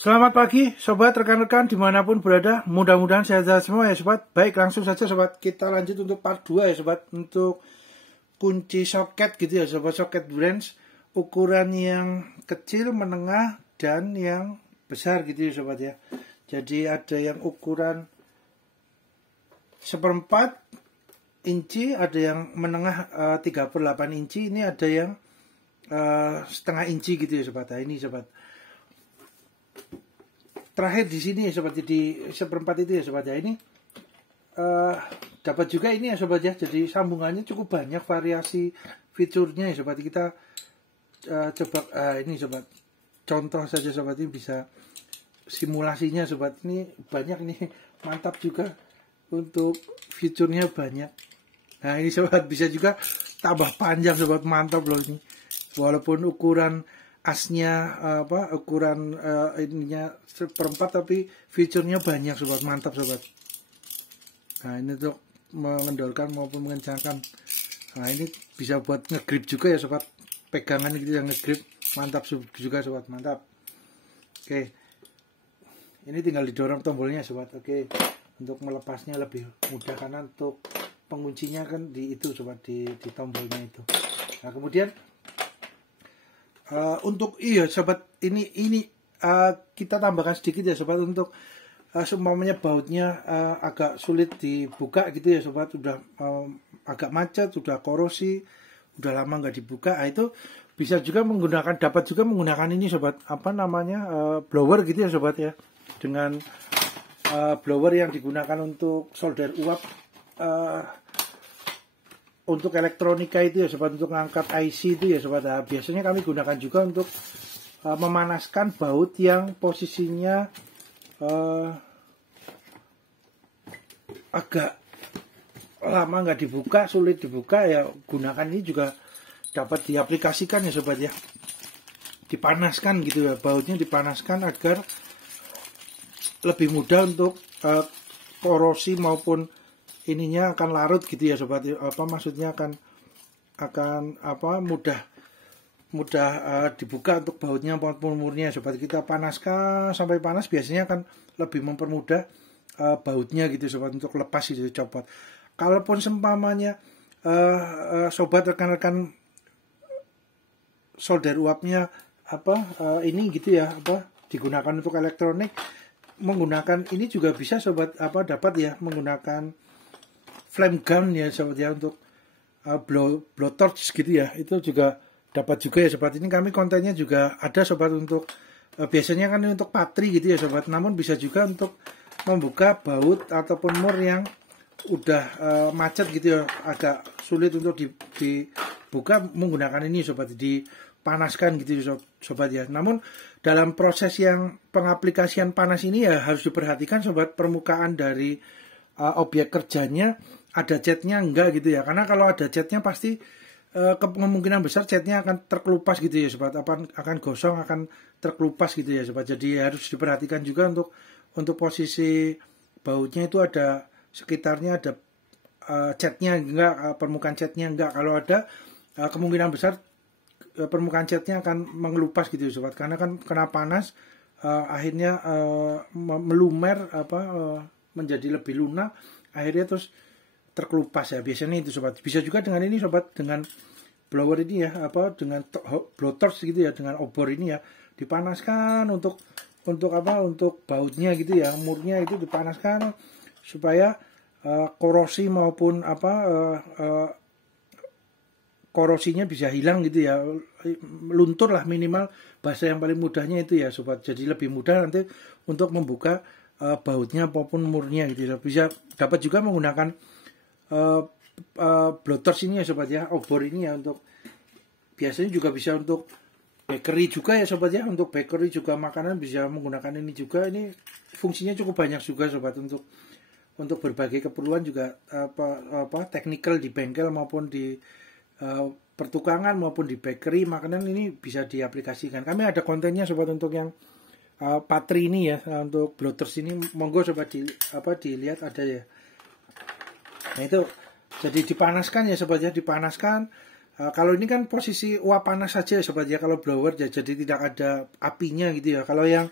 Selamat pagi sobat, rekan-rekan dimanapun berada, mudah-mudahan sehat-sehat semua ya sobat. Baik, langsung saja sobat, kita lanjut untuk part 2 ya sobat, untuk kunci soket gitu ya sobat, soket branch ukuran yang kecil, menengah, dan yang besar gitu ya sobat ya. Jadi ada yang ukuran 1/4 inci, ada yang menengah 3/8 inci, ini ada yang setengah inci gitu ya sobat. Nah, ini sobat. Terakhir di sini ya sobat, di 1/4 itu ya sobat ya. Ini dapat juga ini ya sobat ya. Jadi sambungannya cukup banyak, variasi fiturnya ya sobat. Kita coba ini sobat. Contoh saja sobat, ini bisa simulasinya sobat. Ini banyak nih, mantap juga untuk fiturnya banyak. Nah ini sobat, bisa juga tambah panjang sobat, mantap loh ini. Walaupun ukuran asnya ukuran ininya 1/4 tapi fiturnya banyak sobat, mantap sobat. Nah ini untuk mengendorkan maupun mengencangkan. Nah ini bisa buat ngegrip juga ya sobat, pegangan gitu yang ngegrip, mantap juga sobat, mantap. Oke, ini tinggal didorong tombolnya sobat. Oke, untuk melepasnya lebih mudah karena untuk penguncinya kan di itu sobat, di tombolnya itu. Nah kemudian untuk sobat, ini kita tambahkan sedikit ya sobat, untuk seumpamanya bautnya agak sulit dibuka gitu ya sobat, udah agak macet, udah korosi, udah lama nggak dibuka. Nah, itu bisa juga dapat juga menggunakan ini sobat, blower gitu ya sobat ya, dengan blower yang digunakan untuk solder uap untuk elektronika itu ya sobat, untuk ngangkat IC itu ya sobat. Nah, biasanya kami gunakan juga untuk memanaskan baut yang posisinya agak lama nggak dibuka, sulit dibuka ya, gunakan ini juga dapat diaplikasikan ya sobat ya. Dipanaskan gitu ya, bautnya dipanaskan agar lebih mudah untuk korosi maupun ininya akan larut gitu ya sobat. Maksudnya akan mudah dibuka untuk bautnya maupun murnya sobat. Kita panaskan sampai panas, biasanya akan lebih mempermudah bautnya gitu sobat, untuk lepas gitu, copot. Kalaupun seumpamanya sobat, rekan-rekan solder uapnya ini gitu ya, digunakan untuk elektronik, menggunakan ini juga bisa sobat, dapat ya menggunakan flame gun ya sobat ya, untuk blow torch gitu ya, itu juga dapat juga ya sobat. Ini kami kontennya juga ada sobat, untuk biasanya kan untuk patri gitu ya sobat, namun bisa juga untuk membuka baut ataupun mur yang udah macet gitu ya, agak sulit untuk dibuka, menggunakan ini sobat, dipanaskan gitu sobat ya. Namun dalam proses yang pengaplikasian panas ini ya harus diperhatikan sobat, permukaan dari objek kerjanya ada catnya enggak gitu ya, karena kalau ada catnya pasti kemungkinan besar catnya akan terkelupas gitu ya sobat, akan gosong, akan terkelupas gitu ya sobat. Jadi harus diperhatikan juga untuk posisi bautnya itu ada sekitarnya ada catnya enggak, permukaan catnya enggak. Kalau ada kemungkinan besar permukaan catnya akan mengelupas gitu ya sobat, karena kan kena panas akhirnya melumer menjadi lebih lunak, akhirnya terus terkelupas ya, biasanya itu sobat. Bisa juga dengan ini sobat, dengan blower ini ya, dengan blow torch gitu ya, dengan obor ini ya, dipanaskan untuk bautnya gitu ya, murnya itu dipanaskan supaya korosi maupun korosinya bisa hilang gitu ya, luntur lah minimal, bahasa yang paling mudahnya itu ya sobat. Jadi lebih mudah nanti untuk membuka bautnya maupun murnya gitu ya. Bisa dapat juga menggunakan blow torch ini ya sobat ya, obor ini ya, untuk biasanya juga bisa untuk bakery juga ya sobat ya, untuk bakery juga makanan bisa menggunakan ini juga. Ini fungsinya cukup banyak juga sobat, untuk berbagai keperluan juga, technical di bengkel maupun di pertukangan maupun di bakery makanan, ini bisa diaplikasikan. Kami ada kontennya sobat untuk yang patri ini ya, untuk blow torch ini, monggo sobat dilihat ada ya. Nah itu jadi dipanaskan ya sobat ya, dipanaskan. Kalau ini kan posisi uap panas saja ya sobat ya, kalau blower ya, jadi tidak ada apinya gitu ya. Kalau yang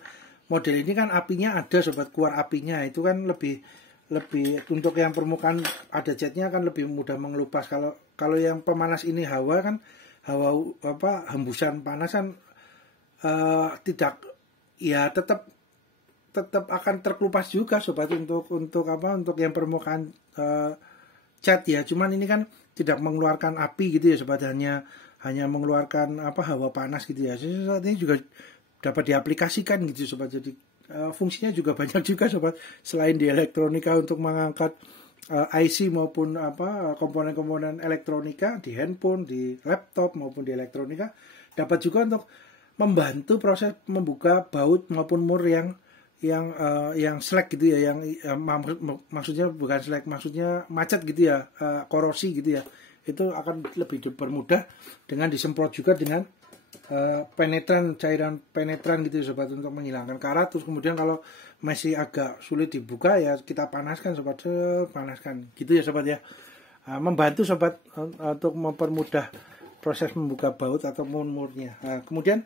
model ini kan apinya ada sobat, keluar apinya itu kan lebih untuk yang permukaan ada jetnya kan lebih mudah mengelupas. Kalau yang pemanas ini hawa kan, hawa apa, hembusan panas kan tidak, ya tetap akan terkelupas juga sobat untuk apa, untuk yang permukaan cat ya. Cuman ini kan tidak mengeluarkan api gitu ya sobat, hanya mengeluarkan apa, hawa panas gitu ya. Saat ini juga dapat diaplikasikan gitu sobat. Jadi fungsinya juga banyak juga sobat, selain di elektronika untuk mengangkat IC maupun apa, komponen-komponen elektronika di handphone, di laptop maupun di elektronika, dapat juga untuk membantu proses membuka baut maupun mur yang slack gitu ya, maksudnya bukan slack, maksudnya macet gitu ya, korosi gitu ya. Itu akan lebih dipermudah dengan disemprot juga dengan cairan penetran gitu ya sobat, untuk menghilangkan karat. Terus kemudian kalau masih agak sulit dibuka ya kita panaskan sobat, panaskan gitu ya sobat ya. Membantu sobat untuk mempermudah proses membuka baut atau murnya. Kemudian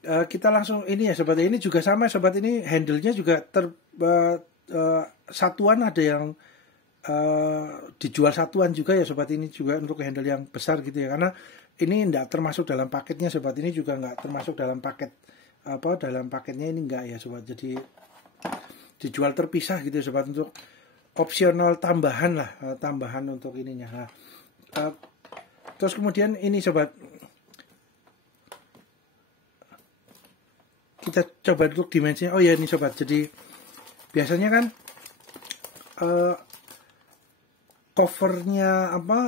kita langsung ini ya sobat, ini juga sama sobat, ini handle-nya juga satuan, ada yang dijual satuan juga ya sobat, ini juga untuk handle yang besar gitu ya, karena ini enggak termasuk dalam paketnya sobat, ini juga enggak termasuk dalam paket apa, dalam paketnya ini enggak ya sobat, jadi dijual terpisah gitu ya sobat, untuk opsional tambahan lah, tambahan untuk ininya. Terus kemudian ini sobat, kita coba untuk dimensinya. Oh ya ini sobat, jadi biasanya kan covernya apa,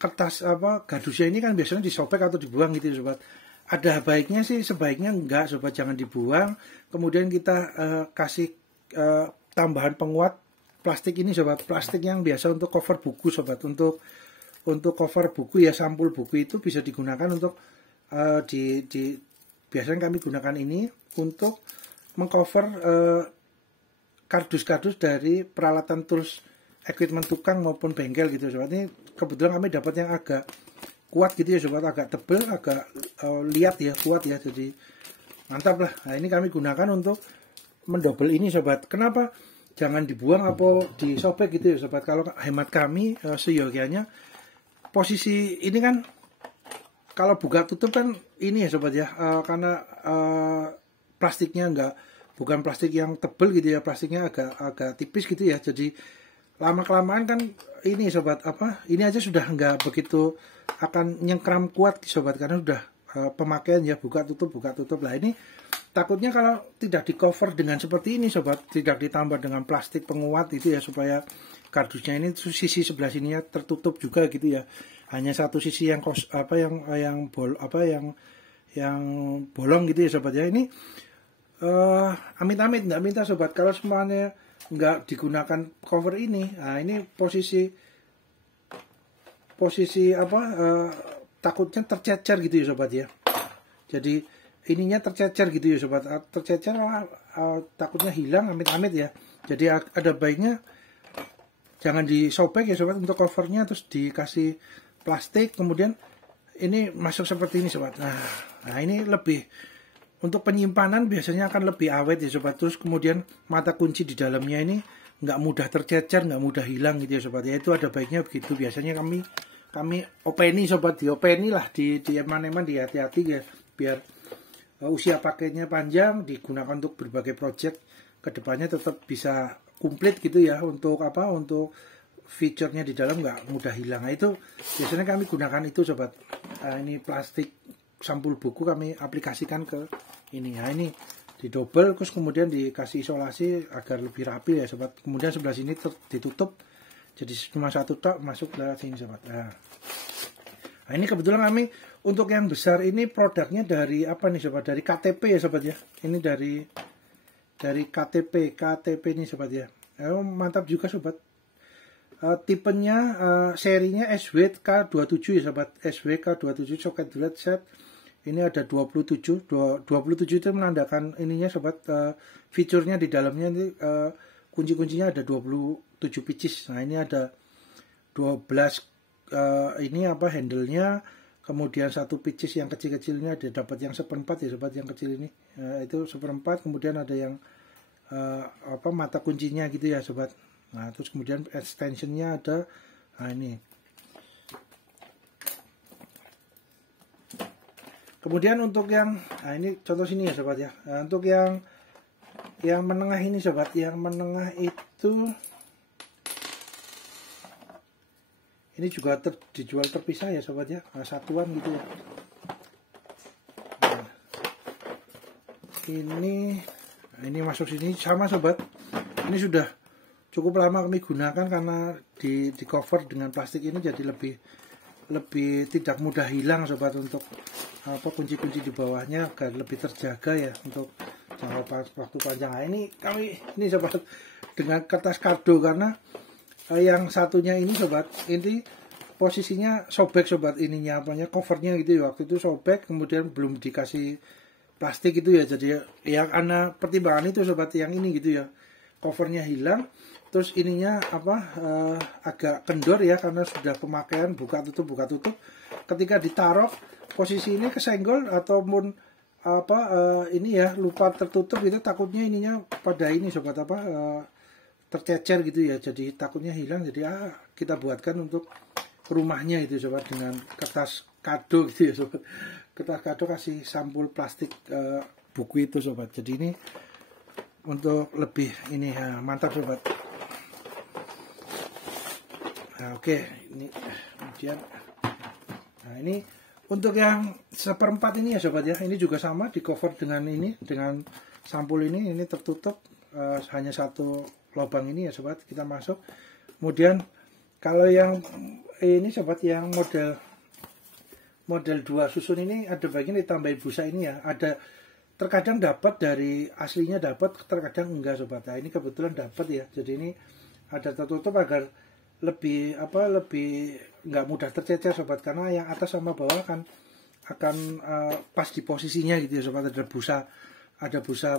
kertas apa, gardusnya ini kan biasanya disobek atau dibuang gitu sobat. Ada baiknya sih, sebaiknya enggak sobat, jangan dibuang. Kemudian kita kasih tambahan penguat plastik ini sobat, plastik yang biasa untuk cover buku sobat, untuk cover buku ya, sampul buku itu bisa digunakan untuk biasanya kami gunakan ini untuk mengcover kardus-kardus dari peralatan tools equipment tukang maupun bengkel gitu sobat. Ini kebetulan kami dapat yang agak kuat gitu ya sobat, agak tebel, agak liat ya, kuat ya, jadi mantap lah. Nah ini kami gunakan untuk mendobel ini sobat. Kenapa jangan dibuang atau disobek gitu ya sobat? Kalau hemat kami seyogianya, posisi ini kan kalau buka tutup kan ini ya sobat ya, karena plastiknya bukan plastik yang tebel gitu ya, plastiknya agak tipis gitu ya, jadi lama kelamaan kan ini sobat, apa, ini aja sudah nggak begitu akan nyengkram kuat sobat, karena sudah pemakaian ya, buka tutup lah. Ini takutnya kalau tidak di cover dengan seperti ini sobat, tidak ditambah dengan plastik penguat itu ya, supaya kardusnya ini sisi sebelah sininya tertutup juga gitu ya, hanya satu sisi yang yang bolong gitu ya sobat ya. Ini amit-amit nggak minta sobat, kalau semuanya nggak digunakan cover ini. Nah ini posisi apa, takutnya tercecer gitu ya sobat ya. Jadi ininya tercecer gitu ya sobat, tercecer takutnya hilang amit-amit ya. Jadi ada baiknya jangan disobek ya sobat untuk covernya, terus dikasih plastik, kemudian ini masuk seperti ini sobat. Nah ini lebih untuk penyimpanan, biasanya akan lebih awet ya sobat. Terus kemudian mata kunci di dalamnya ini nggak mudah tercecer, nggak mudah hilang gitu ya sobat ya. Itu ada baiknya begitu. Biasanya kami openi sobat, diopeni lah, di eman-eman, di hati-hati ya, biar usia pakainya panjang, digunakan untuk berbagai project kedepannya tetap bisa komplit gitu ya, untuk apa, untuk fiturnya di dalam nggak mudah hilang. Nah itu biasanya kami gunakan itu sobat. Ini plastik sampul buku kami aplikasikan ke ini. Nah ini didobel, terus kemudian dikasih isolasi agar lebih rapi ya sobat. Kemudian sebelah sini ditutup, jadi cuma satu tak masuk ke sini sobat. Nah ini kebetulan kami untuk yang besar ini produknya dari apa nih sobat, dari KTP ya sobat ya. Ini dari KTP ini sobat ya. Mantap juga sobat. Tipenya serinya SWK27 ya sobat, SWK27 socket duet set. Ini ada 27 itu menandakan ininya sobat, fiturnya di dalamnya ini kunci-kuncinya ada 27 pieces. Nah ini ada 12 ini apa, handle-nya, kemudian satu pieces yang kecil-kecilnya ada dapat yang seperempat ya sobat, yang kecil ini itu seperempat, kemudian ada yang mata kuncinya gitu ya sobat. Nah terus kemudian extensionnya ada, nah ini. Kemudian untuk yang, nah ini contoh sini ya sobat ya. Nah, untuk yang menengah ini sobat, yang menengah itu ini juga dijual terpisah ya sobat ya, nah, satuan gitu ya. Nah, ini masuk sini sama sobat. Ini sudah cukup lama kami gunakan karena di cover dengan plastik ini jadi lebih tidak mudah hilang sobat, untuk kunci-kunci di bawahnya agar lebih terjaga ya untuk jangka waktu panjang. Nah, ini sobat dengan kertas kado, karena yang satunya ini sobat, ini posisinya sobek sobat, ininya covernya gitu ya, waktu itu sobek, kemudian belum dikasih plastik itu ya, jadi yang karena pertimbangan itu sobat, yang ini gitu ya, covernya hilang, terus ininya agak kendor ya karena sudah pemakaian buka tutup. Ketika ditaruh posisi ini kesenggol ataupun ini ya lupa tertutup itu, takutnya ininya pada ini sobat tercecer gitu ya, jadi takutnya hilang. Jadi kita buatkan untuk rumahnya itu sobat dengan kertas kado gitu ya sobat, kertas kado kasih sampul plastik buku itu sobat. Jadi ini untuk lebih ini mantap sobat. Nah, oke, ini kemudian, nah ini untuk yang seperempat ini ya sobat ya, ini juga sama di cover dengan ini, dengan sampul ini tertutup, hanya satu lubang ini ya sobat, kita masuk. Kemudian kalau yang ini sobat, yang model 2 susun ini ada bagian ditambahin busa ini ya, ada terkadang dapat dari aslinya, dapat terkadang enggak sobat. Nah ini kebetulan dapat ya, jadi ini ada tertutup agar lebih nggak mudah tercecer sobat, karena yang atas sama bawah akan pas di posisinya gitu ya sobat. Ada busa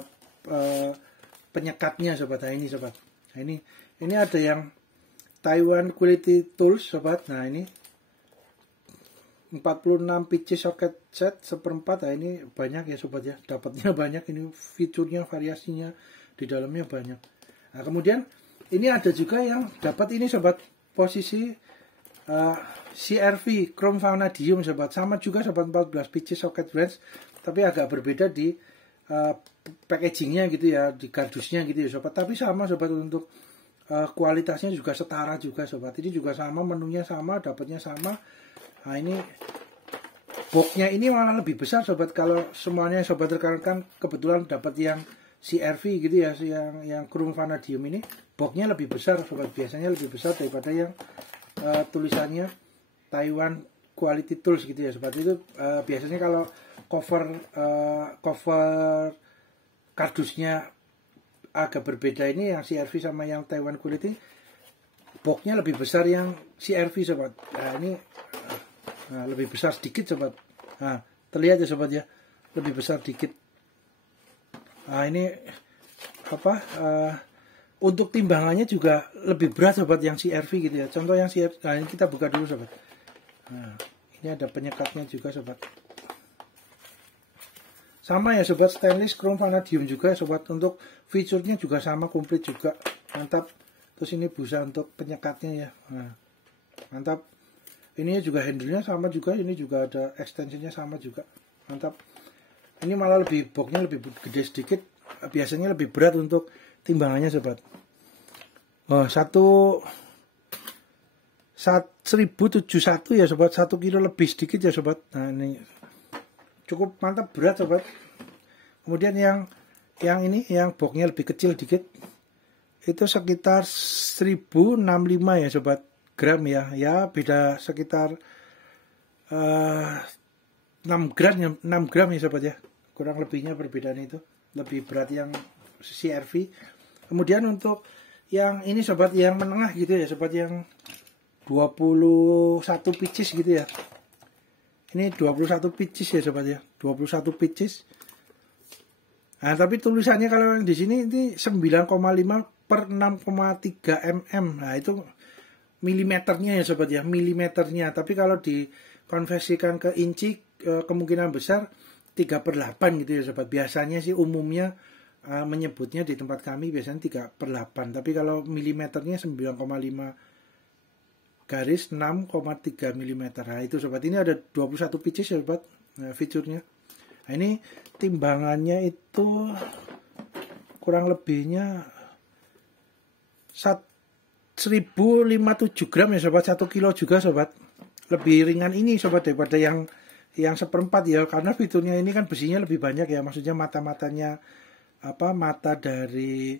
penyekatnya sobat. Nah ini sobat, nah ini ada yang Taiwan Quality Tools sobat. Nah ini 46 pieces socket set seperempat. Nah ini banyak ya sobat ya, dapatnya banyak, ini fiturnya, variasinya di dalamnya banyak. Nah kemudian ini ada juga yang dapat ini sobat, posisi CRV Chrome Vanadium sobat, sama juga sobat, 14 pieces socket wrench, tapi agak berbeda di packagingnya gitu ya, di kardusnya gitu ya sobat, tapi sama sobat, untuk kualitasnya juga setara juga sobat. Ini juga sama, menunya sama, dapatnya sama. Nah ini boxnya ini malah lebih besar sobat, kalau semuanya sobat rekan-rekan kebetulan dapat yang CRV gitu ya, yang Chrome Vanadium ini boxnya lebih besar sobat, biasanya lebih besar daripada yang tulisannya Taiwan Quality Tools gitu ya sobat. Itu biasanya kalau cover kardusnya agak berbeda, ini yang CRV sama yang Taiwan Quality boxnya lebih besar yang CRV sobat. Nah ini lebih besar sedikit sobat, nah terlihat ya sobat ya, lebih besar dikit. Nah ini untuk timbangannya juga lebih berat sobat yang CRV gitu ya. Contoh yang CRV, nah ini kita buka dulu sobat. Nah ini ada penyekatnya juga sobat, sama ya sobat, stainless Chrome Vanadium juga sobat, untuk fiturnya juga sama, komplit juga, mantap. Terus ini busa untuk penyekatnya ya, nah, mantap. Ini juga handle-nya sama juga, ini juga ada extensionnya sama juga, mantap. Ini malah boxnya lebih gede sedikit, biasanya lebih berat untuk timbangannya sobat. 1071 ya sobat, 1 kilo lebih sedikit ya sobat. Nah ini cukup mantap, berat sobat. Kemudian yang ini, yang boxnya lebih kecil dikit, itu sekitar 1065 ya sobat, gram ya, beda sekitar 6 gram ya sobat ya, kurang lebihnya perbedaan itu, lebih berat yang CRV. Kemudian untuk yang ini sobat, yang menengah gitu ya sobat, yang 21 pieces gitu ya, ini 21 pieces ya sobat ya, 21 pieces. Nah tapi tulisannya kalau di sini ini 9,5 per 6,3 mm. Nah itu milimeternya ya sobat ya, milimeternya. Tapi kalau di konversikan ke inci, kemungkinan besar 3/8 gitu ya sobat. Biasanya sih umumnya menyebutnya di tempat kami biasanya 3/8, tapi kalau milimeternya 9,5 garis 6,3 mm. Nah itu sobat, ini ada 21 pieces ya sobat, fiturnya. Nah ini timbangannya itu kurang lebihnya 1057 gram ya sobat, 1 kilo juga sobat. Lebih ringan ini sobat daripada yang seperempat ya, karena fiturnya ini kan besinya lebih banyak ya, maksudnya mata-matanya mata dari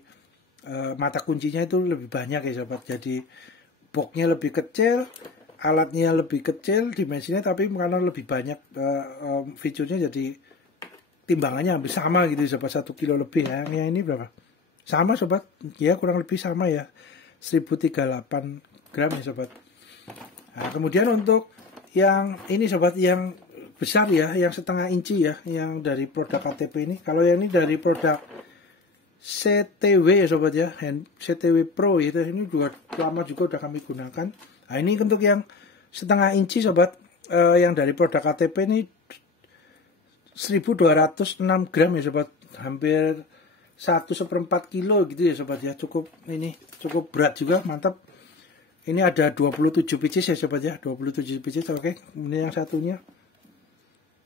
mata kuncinya itu lebih banyak ya sobat. Jadi boxnya lebih kecil, alatnya lebih kecil dimensinya, tapi karena lebih banyak fiturnya jadi timbangannya hampir sama gitu sobat, 1 kilo lebih ya. Yang ini berapa? Sama sobat, ya kurang lebih sama ya, 1038 gram ya sobat. Nah, kemudian untuk yang ini sobat, yang besar ya, yang setengah inci ya, yang dari produk KTP ini. Kalau yang ini dari produk CTW ya sobat ya, CTW Pro itu, ini juga lama juga udah kami gunakan. Nah ini untuk yang setengah inci sobat, yang dari produk KTP ini 1206 gram ya sobat, hampir 1/4 kilo gitu ya sobat ya. Cukup berat juga, mantap. Ini ada 27 pieces ya sobat ya, 27 pieces. Oke. Kemudian yang satunya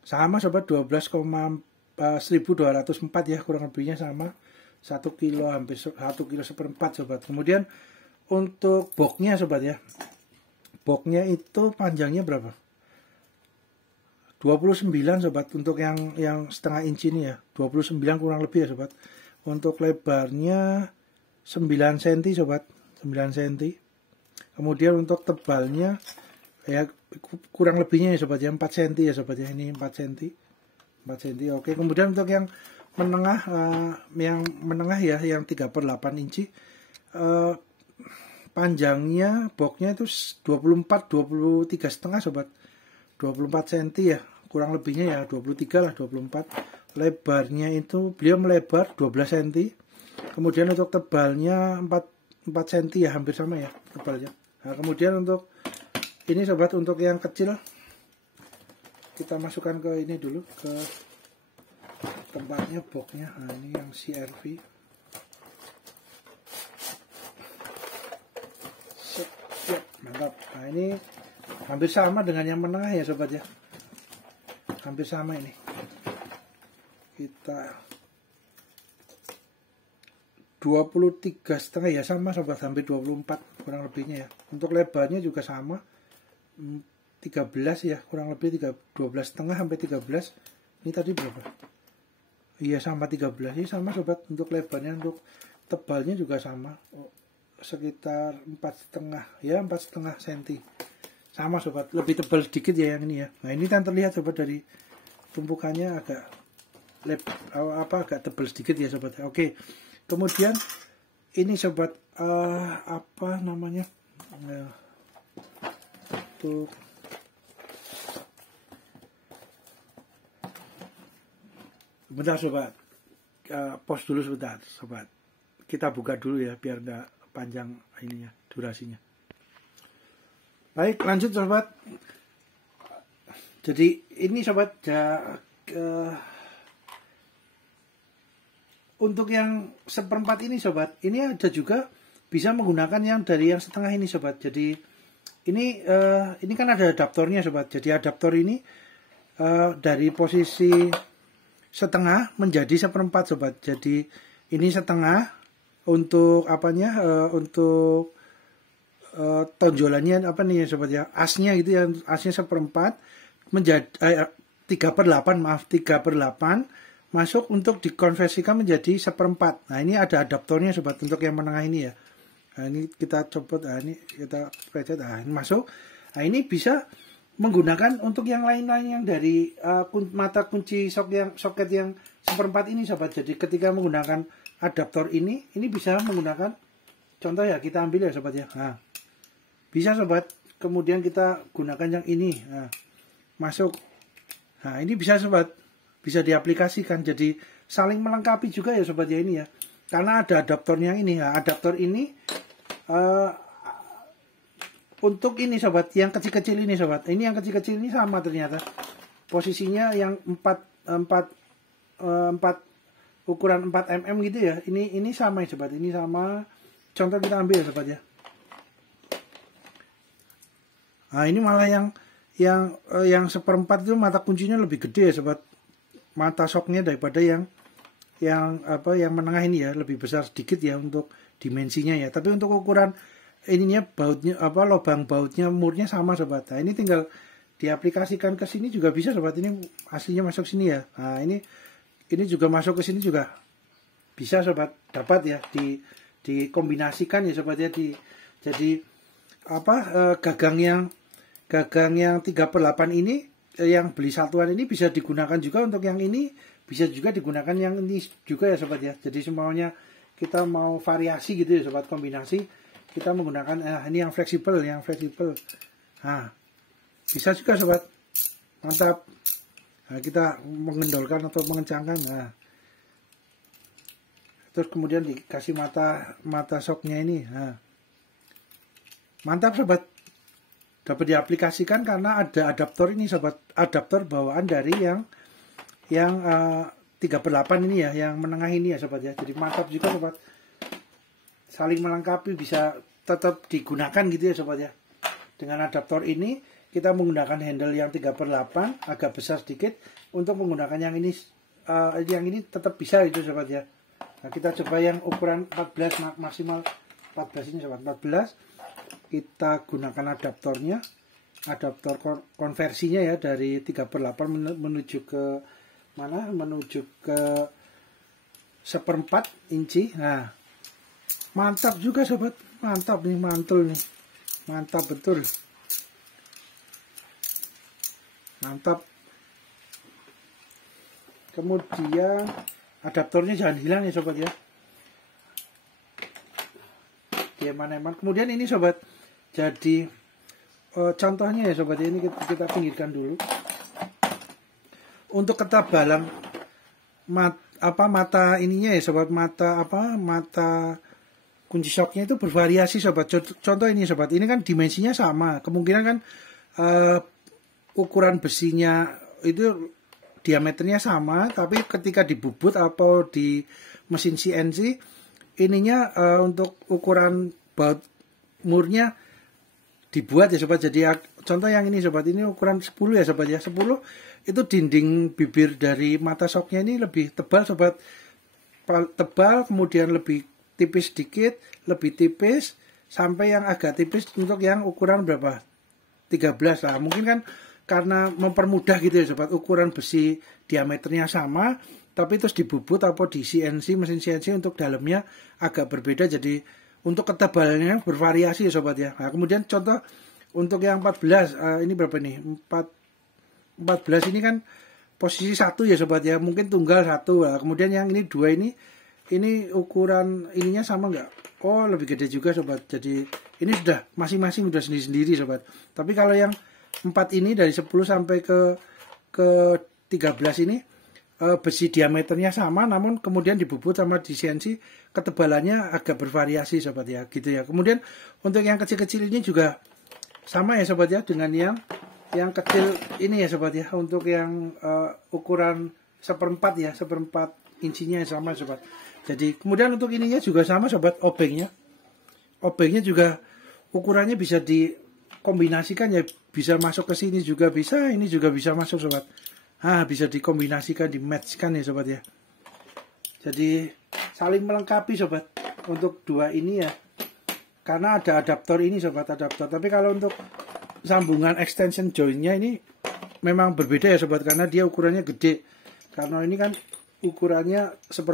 sama sobat, 12,1204 ya, kurang lebihnya sama, 1 kilo, hampir 1 kilo seperempat sobat. Kemudian untuk boxnya sobat ya, boxnya itu panjangnya berapa? 29 sobat, untuk yang setengah inci ini ya, 29 kurang lebih ya sobat. Untuk lebarnya 9 cm sobat, 9 cm. Kemudian untuk tebalnya ya kurang lebihnya ya sobat ya, 4 cm ya sobat ya, ini 4 cm. 4 cm. Oke, kemudian untuk yang menengah, ya, yang 3/8 inci, panjangnya boxnya itu 23 setengah sobat, 24 cm ya, kurang lebihnya ya 23 lah, 24. Lebarnya itu beliau melebar 12 cm. Kemudian untuk tebalnya 4 cm ya, hampir sama ya tebalnya. Nah, kemudian untuk ini sobat, untuk yang kecil kita masukkan ke ini dulu, ke tempatnya boxnya. Nah ini yang CRV, siap, mantap. Nah ini hampir sama dengan yang menengah ya sobat ya, hampir sama ini. Kita 23 setengah ya, sama sobat, hampir 24 kurang lebihnya ya. Untuk lebarnya juga sama, 13 ya, kurang lebih 12 setengah sampai 13. Ini tadi berapa? Iya sama 13, ini sama sobat. Untuk lebarnya, untuk tebalnya juga sama, sekitar 4,5 ya, 4,5 cm. Sama sobat, lebih tebal sedikit ya yang ini ya. Nah ini kan terlihat sobat, dari tumpukannya agak agak tebal sedikit ya sobat. Oke, kemudian ini sobat, apa namanya, untuk bentar sobat, pause dulu sebentar sobat, kita buka dulu ya biar nggak panjang ininya, durasinya. Baik, lanjut sobat. Jadi ini sobat, untuk yang seperempat ini sobat, ini ada juga bisa menggunakan yang dari yang setengah ini sobat. Jadi ini kan ada adaptornya sobat. Jadi adaptor ini dari posisi setengah menjadi seperempat sobat. Jadi ini setengah untuk apanya, untuk tonjolannya apa nih sobat ya, asnya gitu ya, asnya seperempat menjadi 3/8 maaf, 3/8 masuk untuk dikonversikan menjadi seperempat. Nah ini ada adaptornya sobat, untuk yang menengah ini ya. Nah ini kita copot, nah ini kita pencet, nah ini masuk. Nah ini bisa menggunakan untuk yang lain-lain yang dari mata kunci soket yang seperempat ini sobat. Jadi ketika menggunakan adaptor ini bisa menggunakan, contoh ya, kita ambil ya sobat ya. Nah bisa sobat, kemudian kita gunakan yang ini, nah, masuk. Nah ini bisa sobat, bisa diaplikasikan, jadi saling melengkapi juga ya sobat ya ini ya, karena ada adaptornya ini. Nah, adaptor ini Untuk ini sobat, yang kecil-kecil ini sobat, ini yang kecil-kecil ini sama ternyata. Posisinya yang 4 ukuran 4 mm gitu ya. Ini sama ya sobat, ini sama. Contoh kita ambil ya sobat ya. Nah, ini malah yang seperempat itu mata kuncinya lebih gede ya sobat. Mata shocknya daripada yang menengah ini ya, lebih besar sedikit ya untuk dimensinya ya. Tapi untuk ukuran ininya bautnya lubang bautnya murnya sama sobat. Nah, ini tinggal diaplikasikan ke sini juga bisa sobat. Ini aslinya masuk sini ya. Nah, ini juga masuk ke sini juga bisa sobat. Dapat ya dikombinasikan ya sobat ya, jadi gagang yang 3/8 ini yang beli satuan ini bisa digunakan juga untuk yang ini, bisa juga digunakan yang ini juga ya sobat ya. Jadi semuanya kita mau variasi gitu ya sobat, kombinasi kita menggunakan ini yang fleksibel. Nah, bisa juga sobat, mantap. Nah, kita mengendorkan atau mengencangkan. Nah, terus kemudian dikasih mata shocknya ini. Nah, mantap sobat, dapat diaplikasikan karena ada adaptor ini sobat, adaptor bawaan dari yang 3/8 ini ya, yang menengah ini ya sobat ya. Jadi mantap juga sobat, saling melengkapi, bisa tetap digunakan gitu ya sobat ya. Dengan adaptor ini kita menggunakan handle yang 3/8 agak besar sedikit, untuk menggunakan yang ini tetap bisa itu sobat ya. Nah, kita coba yang ukuran 14 maksimal 14 ini sobat, 14 kita gunakan adaptornya, adaptor konversinya ya, dari 3/8 menuju ke mana, menuju ke 1/4 inci. Nah, mantap juga sobat, mantap nih, mantul nih, mantap betul, mantap. Kemudian adaptornya jangan hilang ya sobat ya, eman-eman. Kemudian ini sobat, jadi contohnya ya sobat, ini kita pinggirkan dulu. Untuk ketebalan mata ininya ya sobat, mata kunci shocknya itu bervariasi sobat. Contoh ini sobat, ini kan dimensinya sama, kemungkinan kan ukuran besinya itu diameternya sama, tapi ketika dibubut atau di mesin CNC ininya untuk ukuran baut murnya dibuat ya sobat. Jadi contoh yang ini sobat, ini ukuran 10 ya sobat ya, 10 itu dinding bibir dari mata shocknya ini lebih tebal sobat, tebal, kemudian lebih tipis sedikit, lebih tipis, sampai yang agak tipis untuk yang ukuran berapa, 13 lah. Mungkin kan karena mempermudah gitu ya sobat, ukuran besi diameternya sama, tapi terus dibubut atau di CNC, mesin CNC untuk dalamnya agak berbeda, jadi untuk ketebalannya bervariasi ya sobat ya. Nah, kemudian contoh untuk yang 14, ini berapa nih, 14 ini kan posisi 1 ya sobat ya, mungkin tunggal 1. Nah, kemudian yang ini 2 ini ukuran ininya sama enggak? Oh, lebih gede juga sobat. Jadi ini sudah masing-masing sudah sendiri-sendiri sobat. Tapi kalau yang 4 ini dari 10 sampai ke 13 ini besi diameternya sama, namun kemudian dibubut sama di CNC, ketebalannya agak bervariasi sobat ya, gitu ya. Kemudian untuk yang kecil-kecil ini juga sama ya sobat ya, dengan yang kecil ini ya sobat ya, untuk yang ukuran 1/4 ya, 1/4 incinya sama sobat. Jadi kemudian untuk ininya juga sama sobat, obengnya juga ukurannya bisa dikombinasikan ya, bisa masuk ke sini juga bisa, ini juga bisa masuk sobat. Bisa dikombinasikan, di-matchkan ya sobat ya. Jadi saling melengkapi sobat untuk dua ini ya, karena ada adaptor ini sobat, adaptor. Tapi kalau untuk sambungan extension jointnya ini memang berbeda ya sobat, karena dia ukurannya gede. Karena ini kan ukurannya seperti